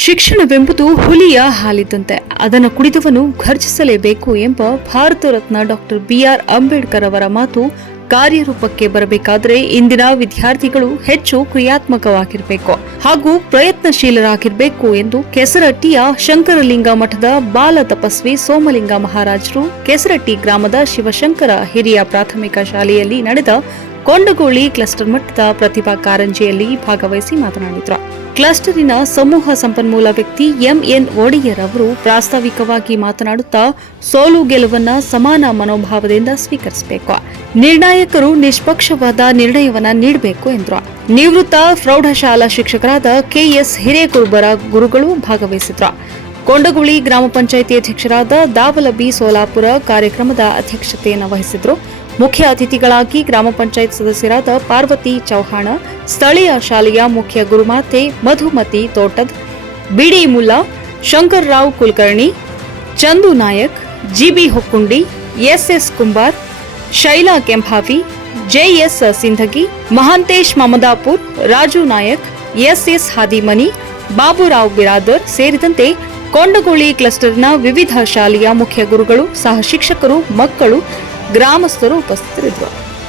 ಶಿಕ್ಷಣವೆಂಬುದು ಹುಲಿಯ ಹಾಲಿದ್ದಂತೆ, ಅದನ್ನು ಕುಡಿದವನು ಘರ್ಜಿಸಲೇಬೇಕು ಎಂಬ ಭಾರತ ರತ್ನ ಡಾಕ್ಟರ್ ಬಿಆರ್ ಅಂಬೇಡ್ಕರ್ ಅವರ ಮಾತು ಕಾರ್ಯರೂಪಕ್ಕೆ ಬರಬೇಕಾದರೆ ಇಂದಿನ ವಿದ್ಯಾರ್ಥಿಗಳು ಹೆಚ್ಚು ಕ್ರಿಯಾತ್ಮಕವಾಗಿರಬೇಕು ಹಾಗೂ ಪ್ರಯತ್ನಶೀಲರಾಗಿರಬೇಕು ಎಂದು ಕೆಸರಟ್ಟಿಯ ಶಂಕರಲಿಂಗ ಮಠದ ಬಾಲ ತಪಸ್ವಿ ಸೋಮಲಿಂಗ ಮಹಾರಾಜರು ಕೆಸರಟ್ಟಿ ಗ್ರಾಮದ ಶಿವಶಂಕರ ಹಿರಿಯ ಪ್ರಾಥಮಿಕ ಶಾಲೆಯಲ್ಲಿ ನಡೆದ ಕೊಂಡಗೋಳಿ ಕ್ಲಸ್ಟರ್ ಮಟ್ಟದ ಪ್ರತಿಭಾ ಕಾರಂಜಿಯಲ್ಲಿ ಭಾಗವಹಿಸಿ ಮಾತನಾಡಿದರು. ಕ್ಲಸ್ಟರಿನ ಸಮೂಹ ಸಂಪನ್ಮೂಲ ವ್ಯಕ್ತಿ ಎಂಎನ್ ಒಡೆಯರ್ ಅವರು ಪ್ರಾಸ್ತಾವಿಕವಾಗಿ ಮಾತನಾಡುತ್ತಾ ಸೋಲು ಗೆಲುವನ್ನ ಸಮಾನ ಮನೋಭಾವದಿಂದ ಸ್ವೀಕರಿಸಬೇಕು, ನಿರ್ಣಾಯಕರು ನಿಷ್ಪಕ್ಷವಾದ ನಿರ್ಣಯವನ್ನ ನೀಡಬೇಕು ಎಂದರು. ನಿವೃತ್ತ ಪ್ರೌಢಶಾಲಾ ಶಿಕ್ಷಕರಾದ ಕೆಎಸ್ ಹಿರೇಕುರುಬರ ಗುರುಗಳು ಭಾಗವಹಿಸಿದ್ರು. ಕೊಂಡಗುಳಿ ಗ್ರಾಮ ಪಂಚಾಯಿತಿ ಅಧ್ಯಕ್ಷರಾದ ದಾವಲಬಿ ಸೋಲಾಪುರ ಕಾರ್ಯಕ್ರಮದ ಅಧ್ಯಕ್ಷತೆಯನ್ನು ವಹಿಸಿದ್ರು. ಮುಖ್ಯ ಅತಿಥಿಗಳಾಗಿ ಗ್ರಾಮ ಪಂಚಾಯತ್ ಸದಸ್ಯರಾದ ಪಾರ್ವತಿ ಚೌಹಾಣ, ಸ್ಥಳೀಯ ಶಾಲೆಯ ಮುಖ್ಯ ಗುರುಮಾತೆ Madhumati Totad, B D Mulla, Shankarrao Kulkarni, Chandu Nayak, G B Hokkundi, S S Kumbar, Shaila Kembhavi, J S Sindhagi, Mahantesh Mamadapur, Raju Nayak, S S Hadimani, Baburao Biradar ಸೇರಿದಂತೆ ಕೊಂಡಗೋಳಿ ಕ್ಲಸ್ಟರ್ನ ವಿವಿಧ ಶಾಲೆಯ ಮುಖ್ಯ ಗುರುಗಳು, ಸಹ ಶಿಕ್ಷಕರು, ಮಕ್ಕಳು, ಗ್ರಾಮಸ್ಥರು ಉಪಸ್ಥಿತರಿದ್ದರು.